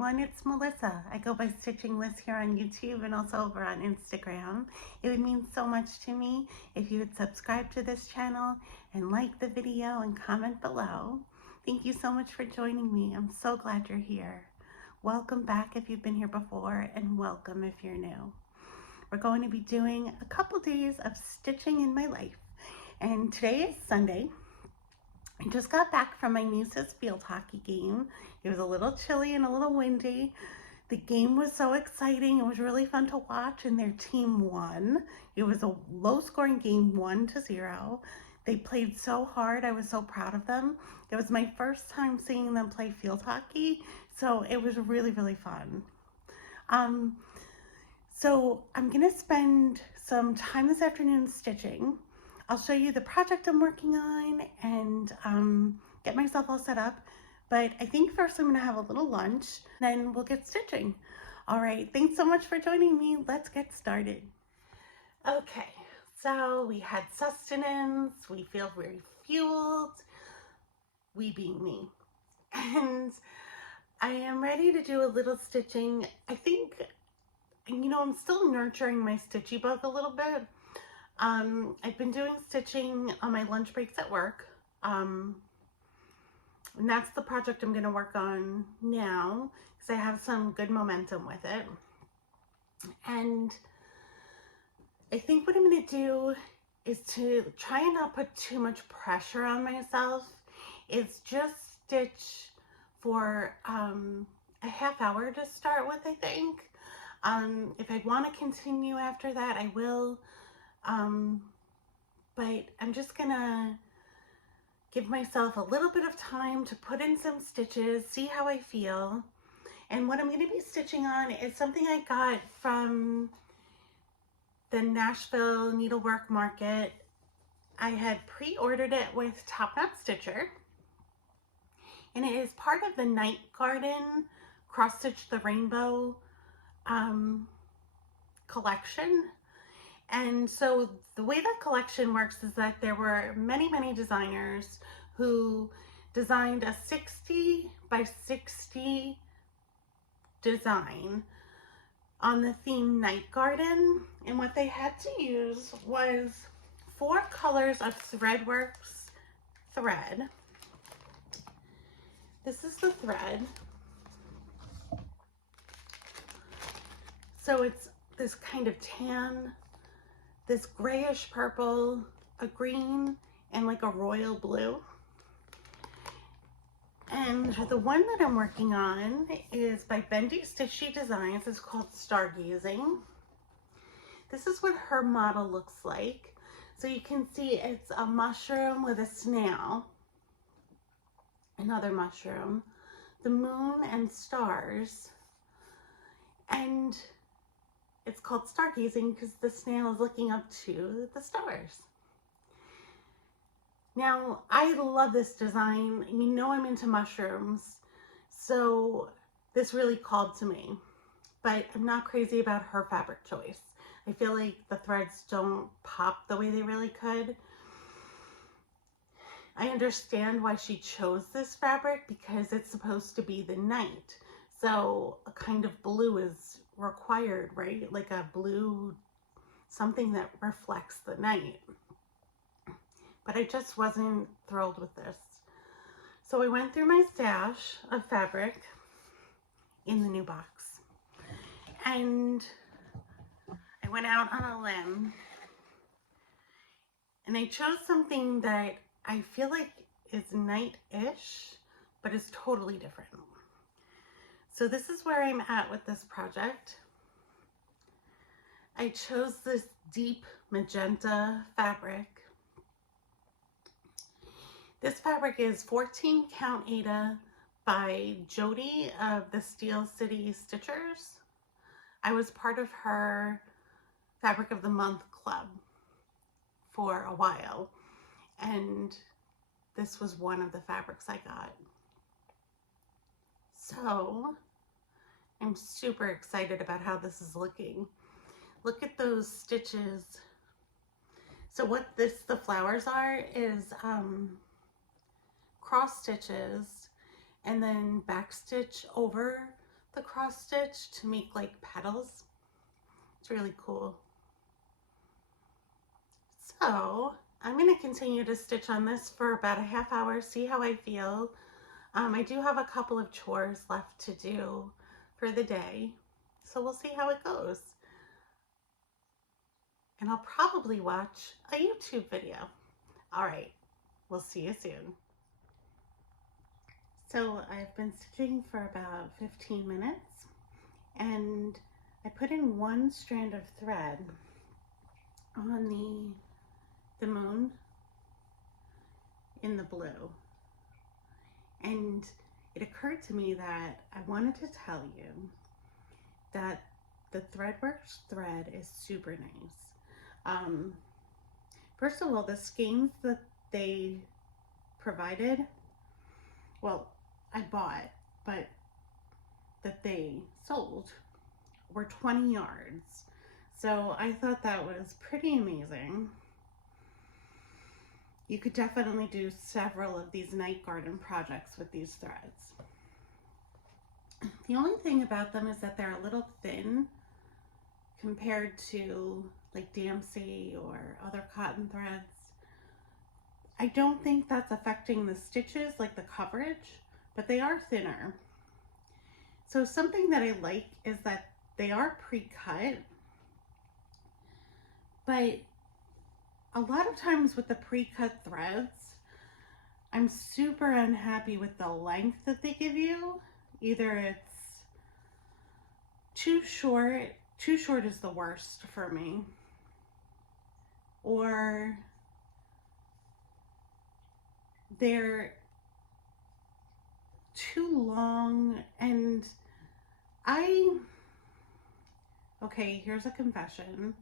everyone, it's Melissa. I go by Stitching Liz here on YouTube and also over on Instagram. It would mean so much to me if you would subscribe to this channel and like the video and comment below. Thank you so much for joining me. I'm so glad you're here. Welcome back if you've been here before, and welcome if you're new. We're going to be doing a couple days of stitching in my life, and today is Sunday. I just got back from my niece's field hockey game. It was a little chilly and a little windy. The game was so exciting. It was really fun to watch, and their team won. It was a low-scoring game, 1-0. They played so hard. I was so proud of them. It was my first time seeing them play field hockey, so it was really, really fun. So I'm gonna spend some time this afternoon stitching. I'll show you the project I'm working on and get myself all set up. But I think first I'm gonna have a little lunch, then we'll get stitching. All right, thanks so much for joining me. Let's get started. Okay, so we had sustenance, we feel very fueled, we being me. And I am ready to do a little stitching. I think, you know, I'm still nurturing my Stitchy bug a little bit. I've been doing stitching on my lunch breaks at work, and that's the project I'm going to work on now because I have some good momentum with it. And I think what I'm going to do is to try and not put too much pressure on myself. It's just stitch for a half hour to start with, I think. If I want to continue after that, I will. But I'm just gonna give myself a little bit of time to put in some stitches, see how I feel. And what I'm gonna be stitching on is something I got from the Nashville Needlework Market. I had pre-ordered it with Top Knot Stitcher, and it is part of the Night Garden Cross Stitch the Rainbow collection. And so the way that collection works is that there were many, many designers who designed a 60 by 60 design on the theme Night Garden. And what they had to use was 4 colors of Threadworks thread. This is the thread. So it's this kind of tan, this grayish purple, a green, and like a royal blue. And the one that I'm working on is by Bendy Stitchy Designs. It's called Stargazing. This is what her model looks like. So you can see it's a mushroom with a snail, another mushroom, the moon and stars, and it's called Stargazing because the snail is looking up to the stars. Now, I love this design. You know I'm into mushrooms, so this really called to me. But I'm not crazy about her fabric choice. I feel like the threads don't pop the way they really could. I understand why she chose this fabric because it's supposed to be the night. So a kind of blue is required, right? Like a blue, something that reflects the night. But I just wasn't thrilled with this. So I went through my stash of fabric in the new box, and I went out on a limb, and I chose something that I feel like is night-ish, but is totally different. So this is where I'm at with this project. I chose this deep magenta fabric. This fabric is 14 Count Ada by Jody of the Steel City Stitchers. I was part of her Fabric of the Month club for a while, and this was one of the fabrics I got. So I'm super excited about how this is looking. Look at those stitches. So what the flowers are is cross stitches and then back stitch over the cross stitch to make like petals. It's really cool. So I'm going to continue to stitch on this for about a half hour, see how I feel. I do have a couple of chores left to do for the day, so we'll see how it goes. And I'll probably watch a YouTube video. All right, we'll see you soon. So I've been stitching for about 15 minutes, and I put in one strand of thread on the moon in the blue. And it occurred to me that I wanted to tell you that the Threadworks thread is super nice. First of all, the skeins that they provided, well, I bought, but that they sold were 20 yards. So I thought that was pretty amazing. You could definitely do several of these night garden projects with these threads. The only thing about them is that they're a little thin compared to like Dempsey or other cotton threads. I don't think that's affecting the stitches, like the coverage, but they are thinner. So something that I like is that they are pre-cut, but a lot of times with the pre-cut threads, I'm super unhappy with the length that they give you. Either it's too short is the worst for me, or they're too long. And okay, here's a confession.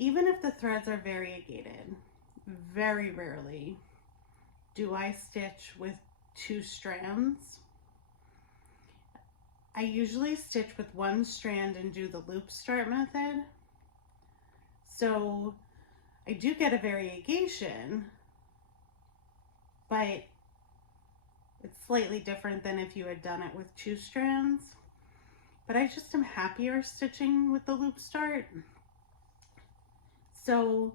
Even if the threads are variegated, very rarely do I stitch with 2 strands. I usually stitch with 1 strand and do the loop start method. So I do get a variegation, but it's slightly different than if you had done it with 2 strands. But I just am happier stitching with the loop start. So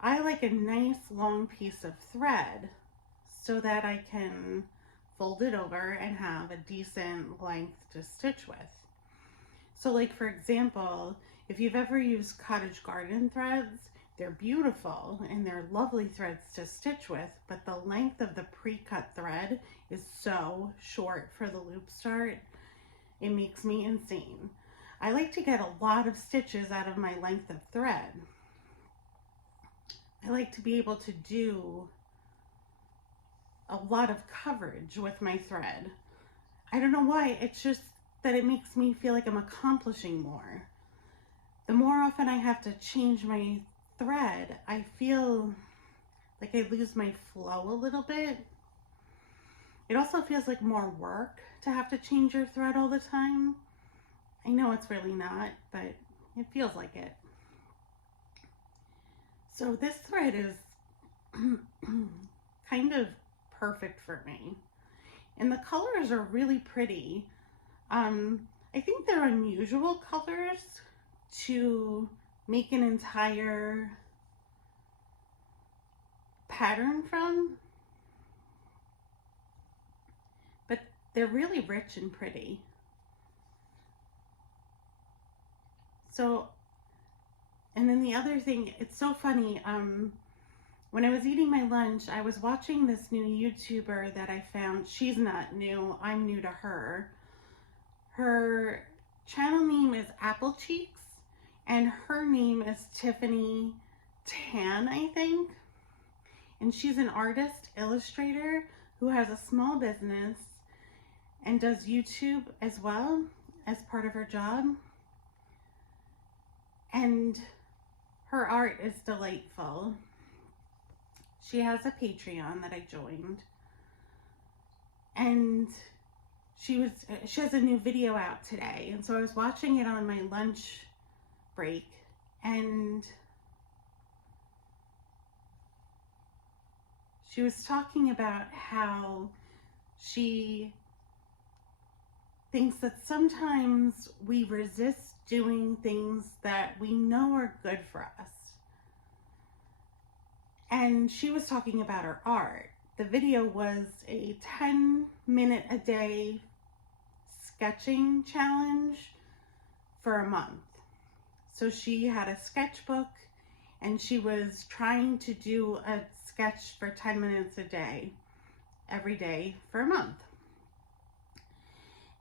I like a nice long piece of thread so that I can fold it over and have a decent length to stitch with. So like for example, if you've ever used cottage garden threads, they're beautiful and they're lovely threads to stitch with, but the length of the pre-cut thread is so short for the loop start, it makes me insane. I like to get a lot of stitches out of my length of thread. I like to be able to do a lot of coverage with my thread. I don't know why, it's just that it makes me feel like I'm accomplishing more. The more often I have to change my thread, I feel like I lose my flow a little bit. It also feels like more work to have to change your thread all the time. I know it's really not, but it feels like it. So this thread is kind of perfect for me. And the colors are really pretty. I think they're unusual colors to make an entire pattern from, but they're really rich and pretty. So, and then the other thing, it's so funny, when I was eating my lunch, I was watching this new YouTuber that I found. She's not new, I'm new to her. Her channel name is Apple Cheeks, and her name is Tiffany Tan, I think. And she's an artist, illustrator, who has a small business and does YouTube as well as part of her job. And her art is delightful. She has a Patreon that I joined, and she has a new video out today, and so I was watching it on my lunch break, and she was talking about how she thinks that sometimes we resist doing things that we know are good for us. And she was talking about her art. The video was a 10-minute a day sketching challenge for a month. So she had a sketchbook and she was trying to do a sketch for 10 minutes a day, every day for a month.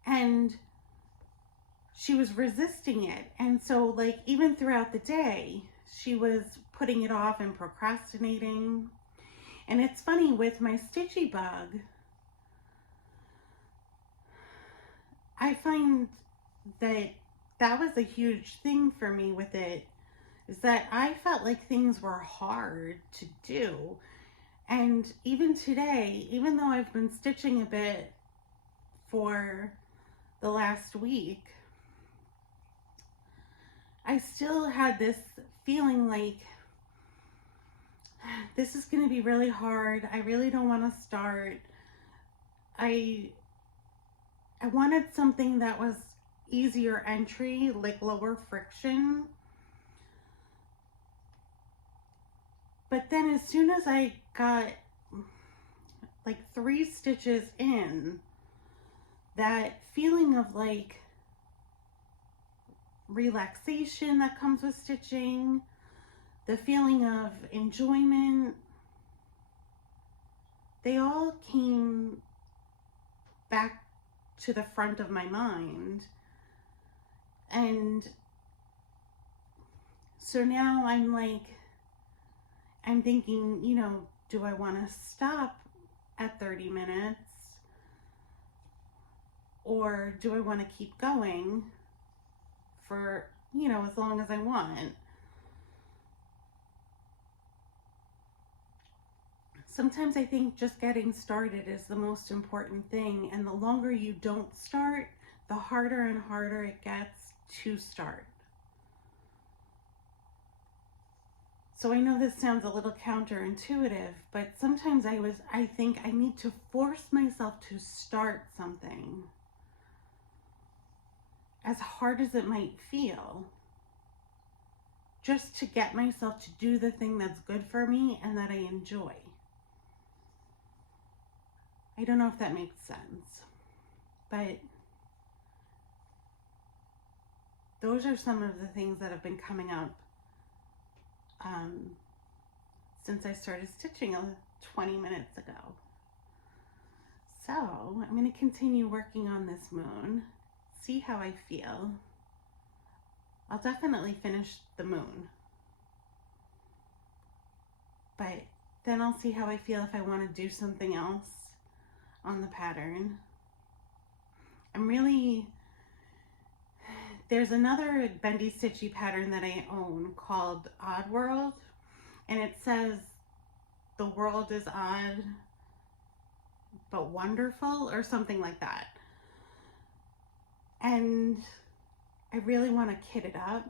And she was resisting it. And so like even throughout the day, she was putting it off and procrastinating. And it's funny with my Stitchy bug, I find that that was a huge thing for me with it, is that I felt like things were hard to do. And even today, even though I've been stitching a bit for the last week, I still had this feeling like this is going to be really hard. I really don't want to start. I wanted something that was easier entry, like lower friction. But then as soon as I got like 3 stitches in, that feeling of like relaxation that comes with stitching, the feeling of enjoyment, they all came back to the front of my mind. And so now I'm thinking, you know, do I want to stop at 30 minutes or do I want to keep going for, you know, as long as I want? Sometimes I think just getting started is the most important thing, and the longer you don't start, the harder and harder it gets to start. So I know this sounds a little counterintuitive, but sometimes I think I need to force myself to start something, as hard as it might feel, just to get myself to do the thing that's good for me and that I enjoy. I don't know if that makes sense, but those are some of the things that have been coming up since I started stitching 20 minutes ago. So I'm going to continue working on this moon, see how I feel. I'll definitely finish the moon, but then I'll see how I feel if I want to do something else on the pattern. There's another bendy stitchy pattern that I own called Odd World, and it says the world is odd but wonderful or something like that. And I really want to kit it up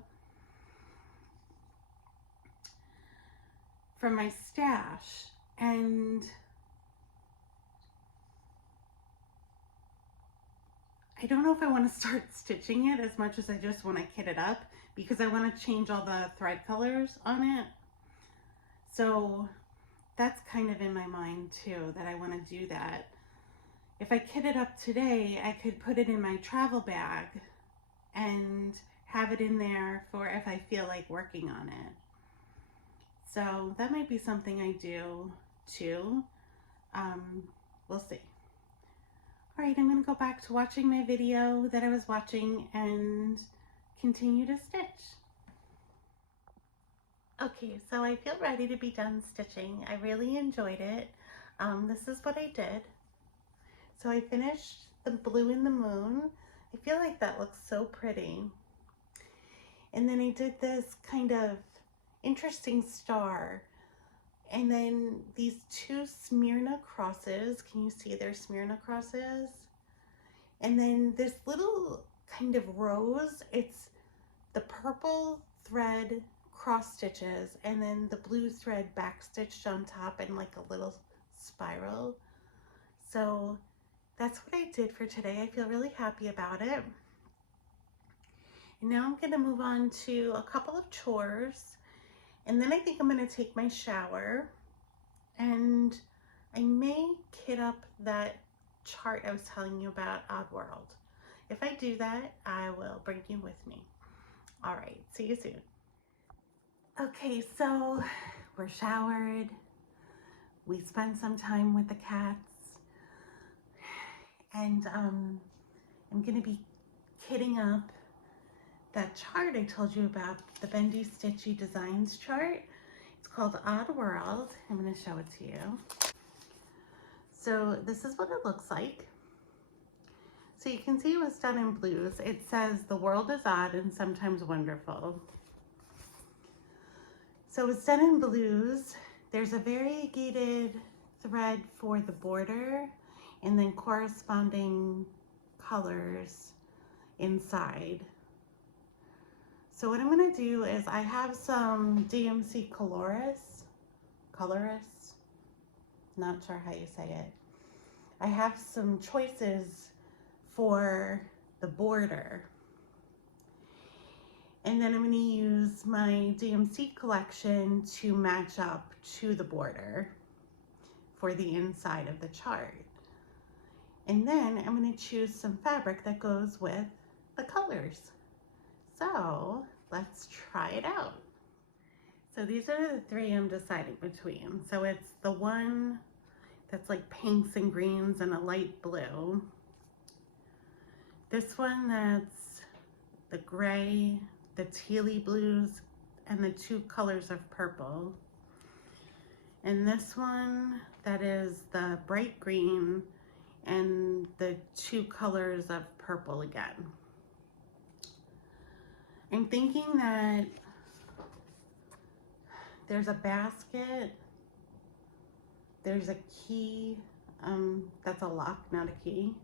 from my stash, and I don't know if I want to start stitching it as much as I just want to kit it up, because I want to change all the thread colors on it. So that's kind of in my mind too, that I want to do that. If I kit it up today, I could put it in my travel bag and have it in there for if I feel like working on it. So that might be something I do too. We'll see. All right, I'm going to go back to watching my video that I was watching and continue to stitch. Okay, so I feel ready to be done stitching. I really enjoyed it. This is what I did. So I finished the blue in the moon. I feel like that looks so pretty. And then I did this kind of interesting star. And then these 2 Smyrna crosses. Can you see they're Smyrna crosses? And then this little kind of rose, it's the purple thread cross stitches and then the blue thread back stitched on top in like a little spiral. So that's what I did for today. I feel really happy about it. And now I'm gonna move on to a couple of chores, and then I think I'm gonna take my shower, and I may kit up that chart I was telling you about, Oddworld. If I do that, I will bring you with me. All right, see you soon. Okay, so we're showered. We spent some time with the cats, and I'm gonna be kitting up that chart I told you about, the Bendy Stitchy Designs chart. It's called Odd World. I'm gonna show it to you. So this is what it looks like. So you can see it was done in blues. It says the world is odd and sometimes wonderful. So it's done in blues. There's a variegated thread for the border and then corresponding colors inside. So what I'm gonna do is I have some DMC colorist, not sure how you say it. I have some choices for the border. And then I'm gonna use my DMC collection to match up to the border for the inside of the chart. And then I'm gonna choose some fabric that goes with the colors. So let's try it out. So these are the three I'm deciding between. So it's the one that's like pinks and greens and a light blue. This one that's the gray, the tealy blues, and the two colors of purple. And this one that is the bright green and the two colors of purple again. I'm thinking that there's a basket, there's a key, that's a lock, not a key,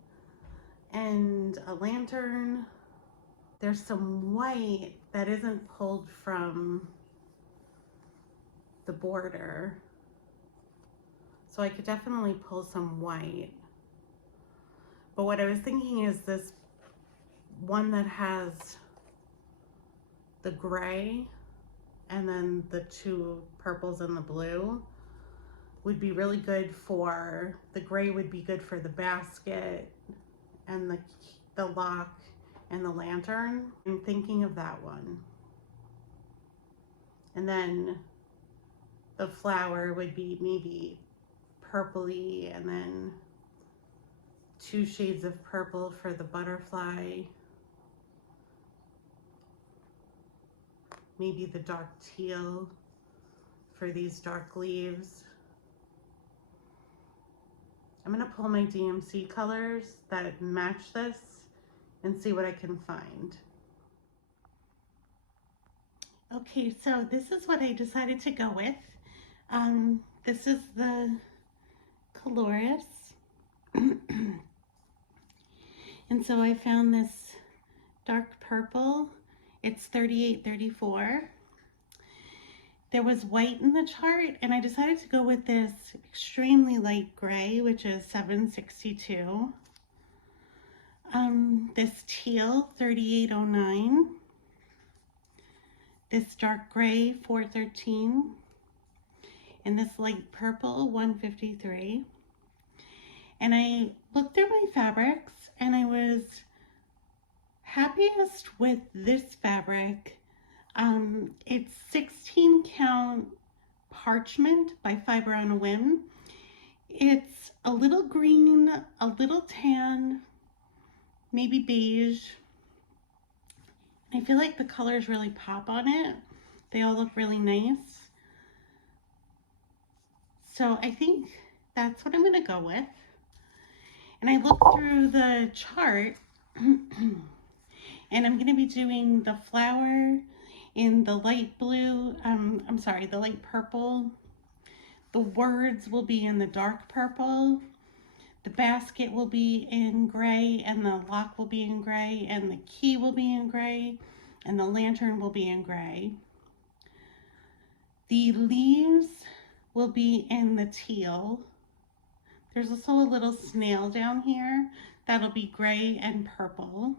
and a lantern. There's some white that isn't pulled from the border, so I could definitely pull some white. But what I was thinking is this one that has the gray and then the two purples and the blue would be really good for, the gray would be good for the basket and the lock and the lantern. I'm thinking of that one. And then the flower would be maybe purpley, and then two shades of purple for the butterfly. Maybe the dark teal for these dark leaves. I'm gonna pull my DMC colors that match this and see what I can find. Okay, so this is what I decided to go with. This is the colorist. And so I found this dark purple. It's 38.34. There was white in the chart, and I decided to go with this extremely light gray, which is 7.62. This teal, 38.09. This dark gray, 4.13. And this light purple, 1.53. And I looked through my fabrics, and I was happiest with this fabric. It's 16 count parchment by Fiber on a Whim. It's a little green, a little tan, maybe beige. I feel like the colors really pop on it. They all look really nice. So I think that's what I'm gonna go with. And I looked through the chart and I'm gonna be doing the flower in the light blue, the light purple. The words will be in the dark purple. The basket will be in gray, and the lock will be in gray, and the key will be in gray, and the lantern will be in gray. The leaves will be in the teal. There's also a little snail down here that'll be gray and purple.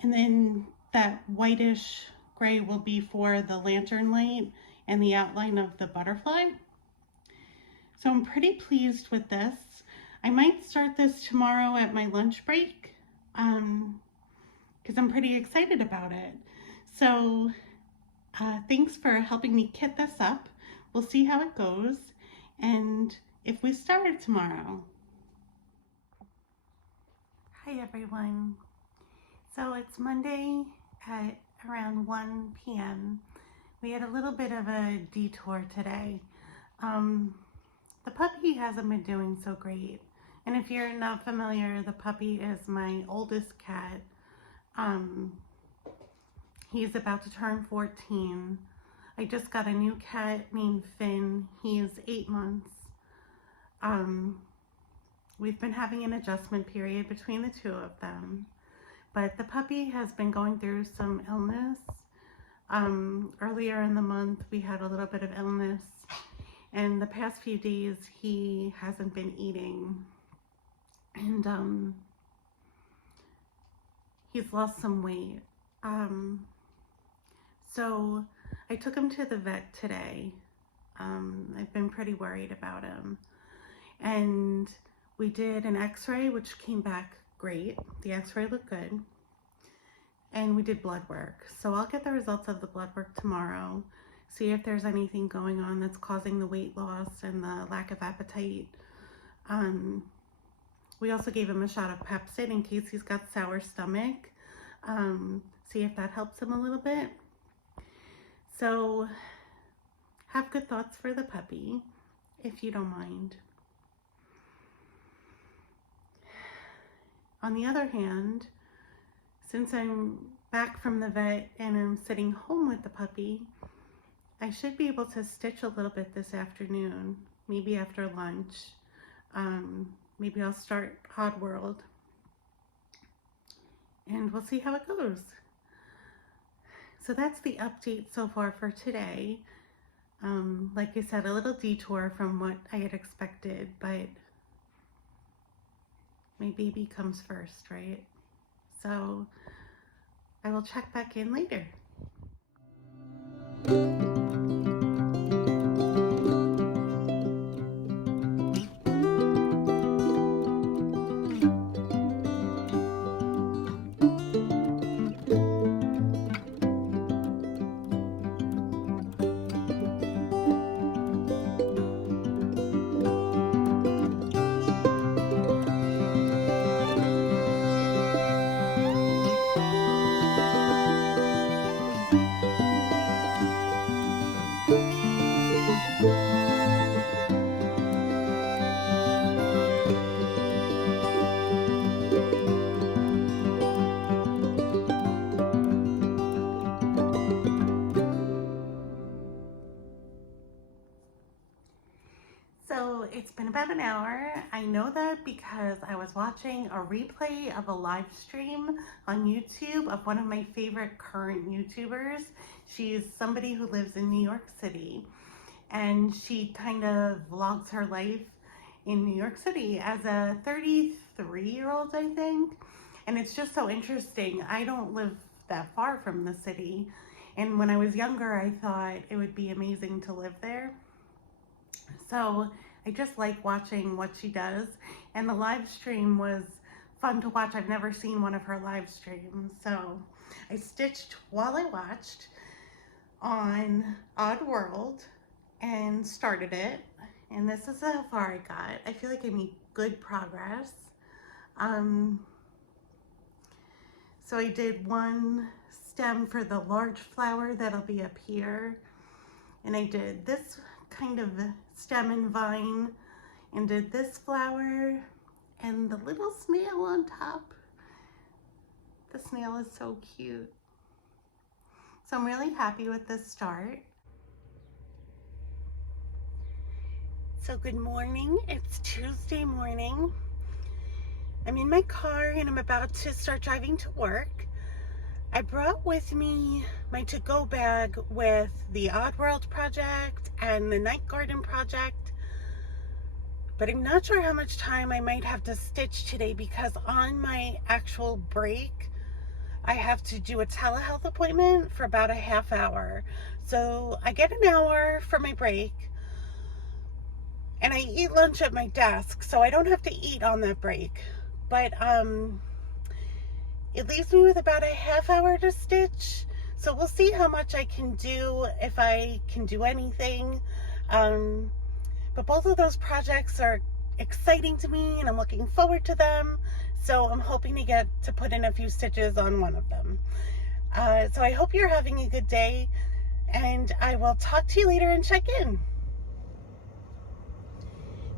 And then that whitish gray will be for the lantern light and the outline of the butterfly. So I'm pretty pleased with this. I might start this tomorrow at my lunch break because I'm pretty excited about it. So thanks for helping me kit this up. We'll see how it goes and if we start it tomorrow. Hi everyone. So it's Monday at around 1 p.m. We had a little bit of a detour today. The puppy hasn't been doing so great. And if you're not familiar, the puppy is my oldest cat. He's about to turn 14. I just got a new cat named Finn. He is 8 months. We've been having an adjustment period between the two of them. But the puppy has been going through some illness. Earlier in the month, we had a little bit of illness. And the past few days, he hasn't been eating. And he's lost some weight. So I took him to the vet today. I've been pretty worried about him. And we did an x-ray, which came back great. The x-ray looked good. And we did blood work. So I'll get the results of the blood work tomorrow. See if there's anything going on that's causing the weight loss and the lack of appetite. We also gave him a shot of Pepsid in case he's got sour stomach. See if that helps him a little bit. So have good thoughts for the puppy, if you don't mind. On the other hand, since I'm back from the vet and I'm sitting home with the puppy, I should be able to stitch a little bit this afternoon, maybe after lunch. Maybe I'll start Odd World and we'll see how it goes. So that's the update so far for today. Like I said, a little detour from what I had expected, but my baby comes first, right? So I will check back in later. So it's been about an hour. I know that because I was watching a replay of a live stream on YouTube of one of my favorite current YouTubers. She's somebody who lives in New York City, and she kind of vlogs her life in New York City as a 33-year-old, I think. And it's just so interesting. I don't live that far from the city. And when I was younger, I thought it would be amazing to live there. So I just like watching what she does, and the live stream was fun to watch. I've never seen one of her live streams, so I stitched while I watched on Odd World and started it, and this is how far I got. I feel like I made good progress. So I did one stem for the large flower that'll be up here, and I did this kind of stem and vine, and did this flower and the little snail on top. The snail is so cute. So I'm really happy with this start. So good morning, it's Tuesday morning. I'm in my car and I'm about to start driving to work. I brought with me my to-go bag with the Odd World project and the Night Garden project. but I'm not sure how much time I might have to stitch today because on my actual break, I have to do a telehealth appointment for about a half hour. So I get an hour for my break and I eat lunch at my desk, so I don't have to eat on that break. But it leaves me with about a half hour to stitch. So we'll see how much I can do, if I can do anything. But both of those projects are exciting to me and I'm looking forward to them. So I'm hoping to get to put in a few stitches on one of them. So I hope you're having a good day, and I will talk to you later and check in.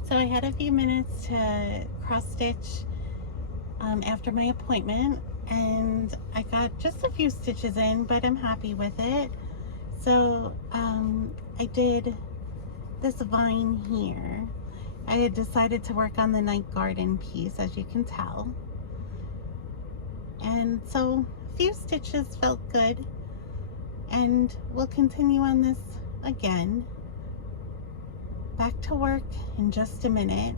So I had a few minutes to cross stitch after my appointment, and I got just a few stitches in, but I'm happy with it. So I did this vine here. I had decided to work on the night garden piece, as you can tell. And so a few stitches felt good, and we'll continue on this again. Back to work in just a minute,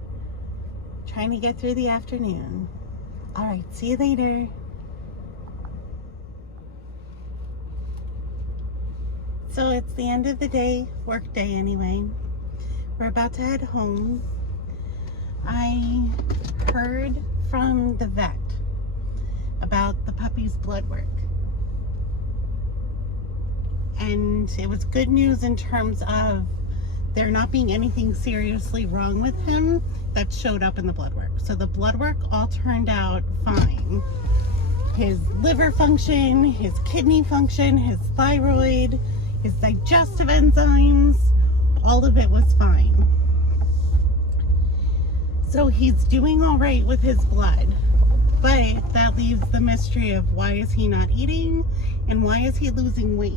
trying to get through the afternoon. All right, see you later. So it's the end of the day, work day anyway. We're about to head home. I heard from the vet about the puppy's blood work. And it was good news in terms of there not being anything seriously wrong with him that showed up in the blood work. So the blood work all turned out fine. His liver function, his kidney function, his thyroid, his digestive enzymes, all of it was fine. So he's doing all right with his blood, but that leaves the mystery of why is he not eating and why is he losing weight?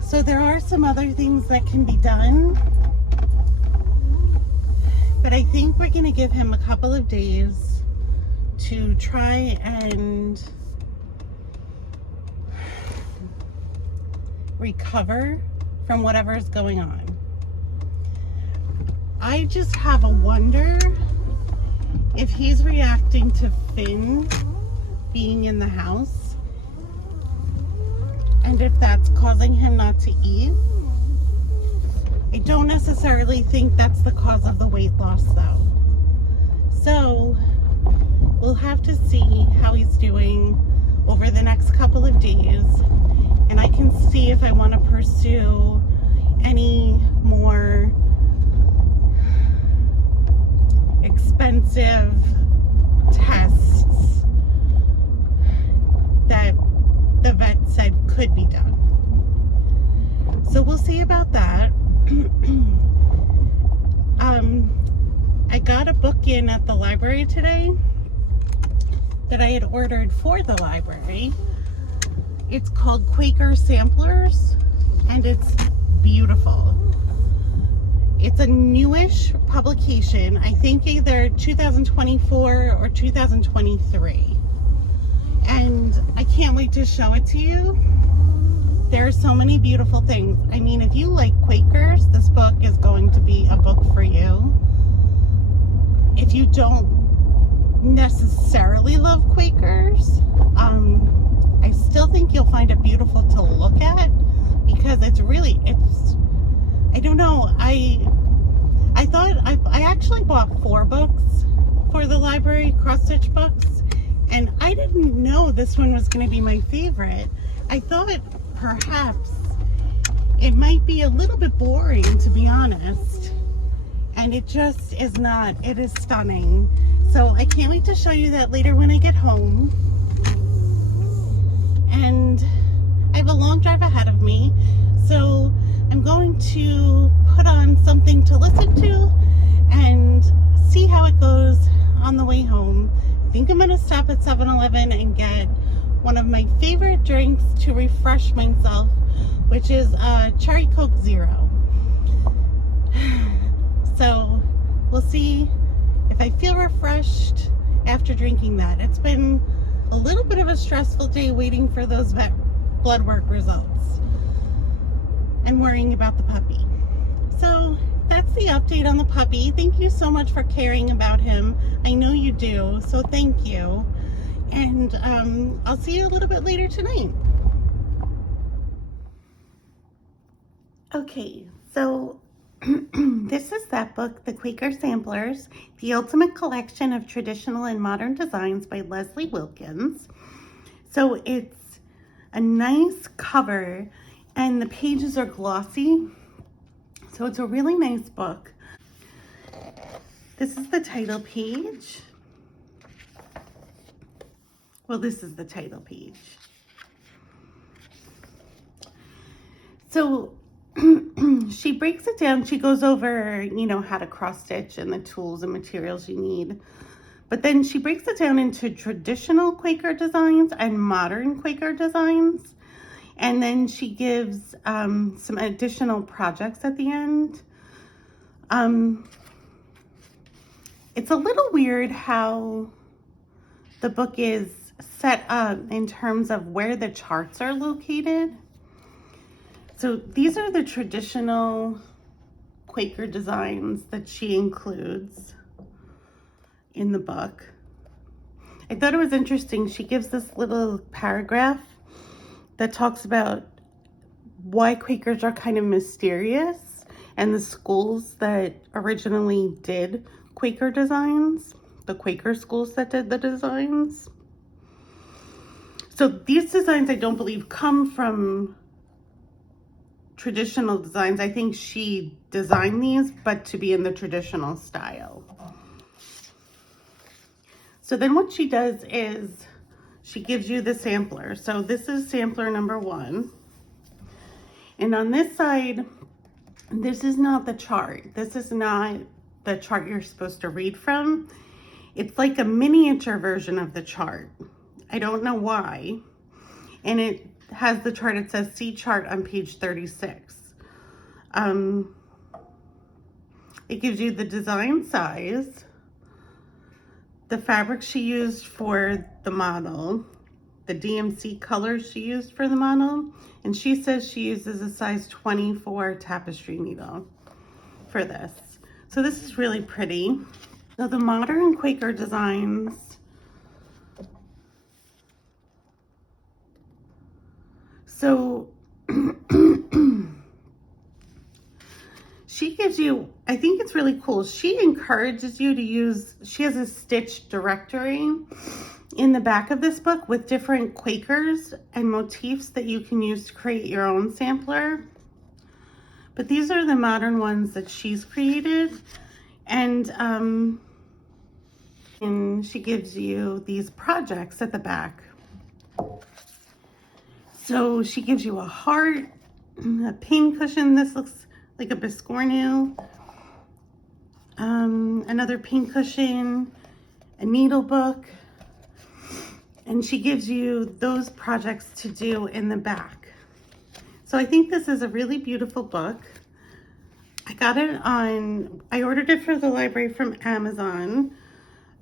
So there are some other things that can be done, but I think we're going to give him a couple of days to try and recover from whatever is going on. I just have a wonder if he's reacting to Finn being in the house and if that's causing him not to eat. I don't necessarily think that's the cause of the weight loss though. So we'll have to see how he's doing over the next couple of days, and I can see if I want to pursue any more expensive tests that the vet said could be done. So we'll see about that. I got a book in at the library today that I had ordered for the library. It's called Quaker Samplers, and it's beautiful. It's a newish publication, I think either 2024 or 2023. And I can't wait to show it to you. There are so many beautiful things. I mean, if you like Quakers, this book is going to be a book for you. If you don't necessarily love Quakers, I still think you'll find it beautiful to look at, because it's I don't know, I thought, I actually bought 4 books for the library, cross-stitch books, and I didn't know this one was going to be my favorite. I thought perhaps it might be a little bit boring, to be honest, and it just is not. It is stunning. So I can't wait to show you that later when I get home. And I have a long drive ahead of me, so I'm going to put on something to listen to and see how it goes on the way home. I think I'm going to stop at 7-Eleven and get one of my favorite drinks to refresh myself, which is Cherry Coke Zero. So we'll see if I feel refreshed after drinking that. It's been a little bit of a stressful day waiting for those vet blood work results and worrying about the puppy. So that's the update on the puppy. Thank you so much for caring about him. I know you do, so thank you. And I'll see you a little bit later tonight. Okay, so this is that book, The Quaker Samplers, The Ultimate Collection of Traditional and Modern Designs by Leslie Wilkins. So it's a nice cover and the pages are glossy. So it's a really nice book. This is the title page. Well, this is the title page. So she breaks it down. She goes over, you know, how to cross stitch and the tools and materials you need. But then she breaks it down into traditional Quaker designs and modern Quaker designs. And then she gives some additional projects at the end. It's a little weird how the book is set up in terms of where the charts are located. So these are the traditional Quaker designs that she includes in the book. I thought it was interesting. She gives this little paragraph that talks about why Quakers are kind of mysterious and the schools that originally did Quaker designs, the Quaker schools that did the designs. So these designs, I don't believe, come from traditional designs. I think she designed these, but to be in the traditional style. So then what she does is she gives you the sampler. So this is sampler number 1. And on this side, this is not the chart. This is not the chart you're supposed to read from. It's like a miniature version of the chart. I don't know why. And it has the chart. It says see chart on page 36. It gives you the design size, the fabric she used for the model, the DMC colors she used for the model, and she says she uses a size 24 tapestry needle for this. So this is really pretty. So the modern Quaker designs, so she gives you, I think it's really cool. She encourages you to use, she has a stitch directory in the back of this book with different Quakers and motifs that you can use to create your own sampler. But these are the modern ones that she's created. And she gives you these projects at the back. So she gives you a heart, a pin cushion. This looks like a biscornu. Another pin cushion, a needle book. And she gives you those projects to do in the back. So I think this is a really beautiful book. I got it I ordered it for the library from Amazon.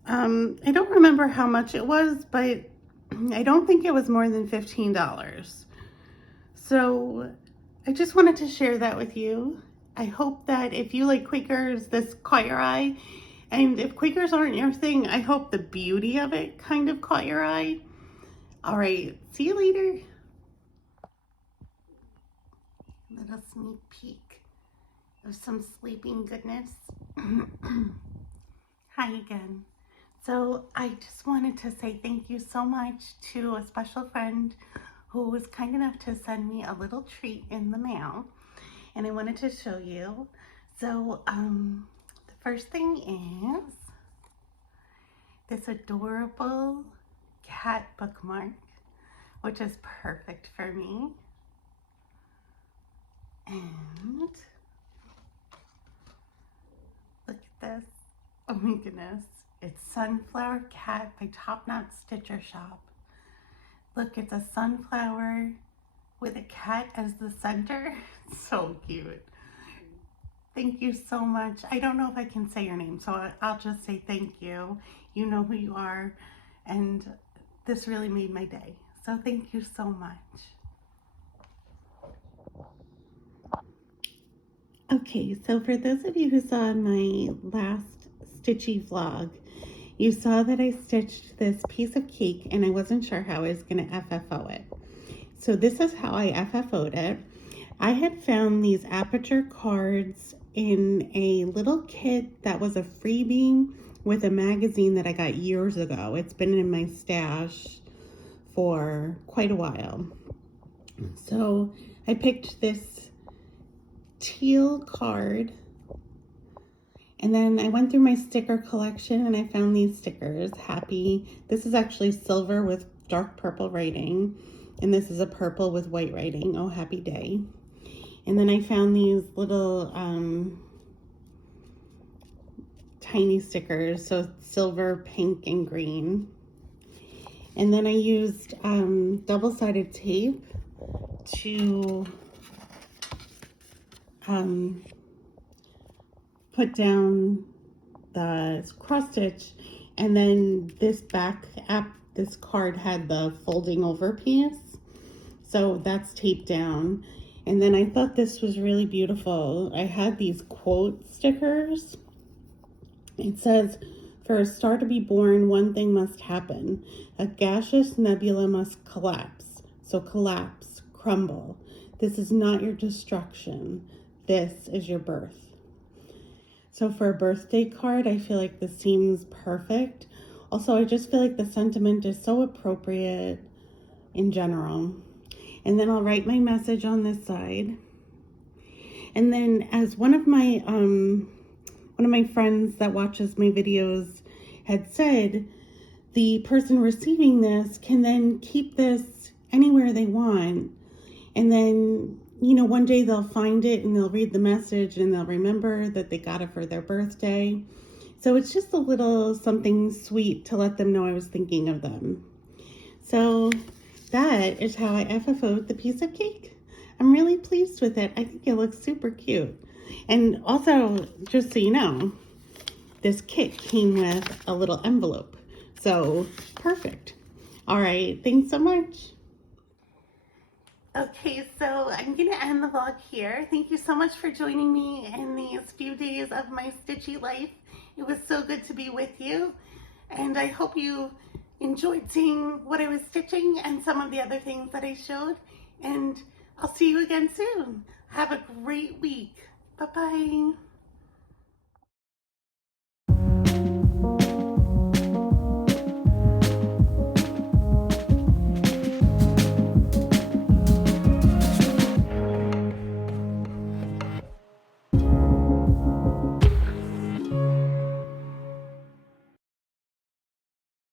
I don't remember how much it was, but I don't think it was more than $15. So I just wanted to share that with you. I hope that if you like Quakers, this caught your eye. And if Quakers aren't your thing, I hope the beauty of it kind of caught your eye. All right, see you later. Little sneak peek of some sleeping goodness. Hi again. So I just wanted to say thank you so much to a special friend who was kind enough to send me a little treat in the mail. And I wanted to show you. So the first thing is this adorable cat bookmark, which is perfect for me. And look at this. Oh my goodness. It's Sunflower Cat by Top Knot Stitcher Shop. Look, it's a sunflower with a cat as the center. So cute. Thank you so much. I don't know if I can say your name, so I'll just say thank you. You know who you are, and this really made my day. So thank you so much. Okay, so for those of you who saw my last Stitchy vlog, you saw that I stitched this piece of cake and I wasn't sure how I was going to FFO it. So this is how I FFO'd it. I had found these aperture cards in a little kit that was a freebie with a magazine that I got years ago. It's been in my stash for quite a while. So I picked this teal card, and then I went through my sticker collection and I found these stickers. Happy. This is actually silver with dark purple writing, and this is a purple with white writing. Oh, happy day. And then I found these little tiny stickers, so silver, pink, and green. And then I used double-sided tape to put down the cross stitch, and then this this card had the folding over piece, so that's taped down. And then I thought this was really beautiful. I had these quote stickers. It says, "For a star to be born, one thing must happen. A gaseous nebula must collapse. So collapse, crumble. This is not your destruction. This is your birth." So for a birthday card, I feel like this seems perfect. Also, I just feel like the sentiment is so appropriate in general. And then I'll write my message on this side. And then, as one of my friends that watches my videos had said, the person receiving this can then keep this anywhere they want. And then, you know, one day they'll find it and they'll read the message and they'll remember that they got it for their birthday. So it's just a little something sweet to let them know I was thinking of them. So that is how I FFO'd the piece of cake. I'm really pleased with it. I think it looks super cute. And also, just so you know, this kit came with a little envelope. So, perfect. All right, thanks so much. Okay, so I'm going to end the vlog here. Thank you so much for joining me in these few days of my Stitchy life. It was so good to be with you. And I hope you enjoyed seeing what I was stitching and some of the other things that I showed. And I'll see you again soon. Have a great week. Bye-bye.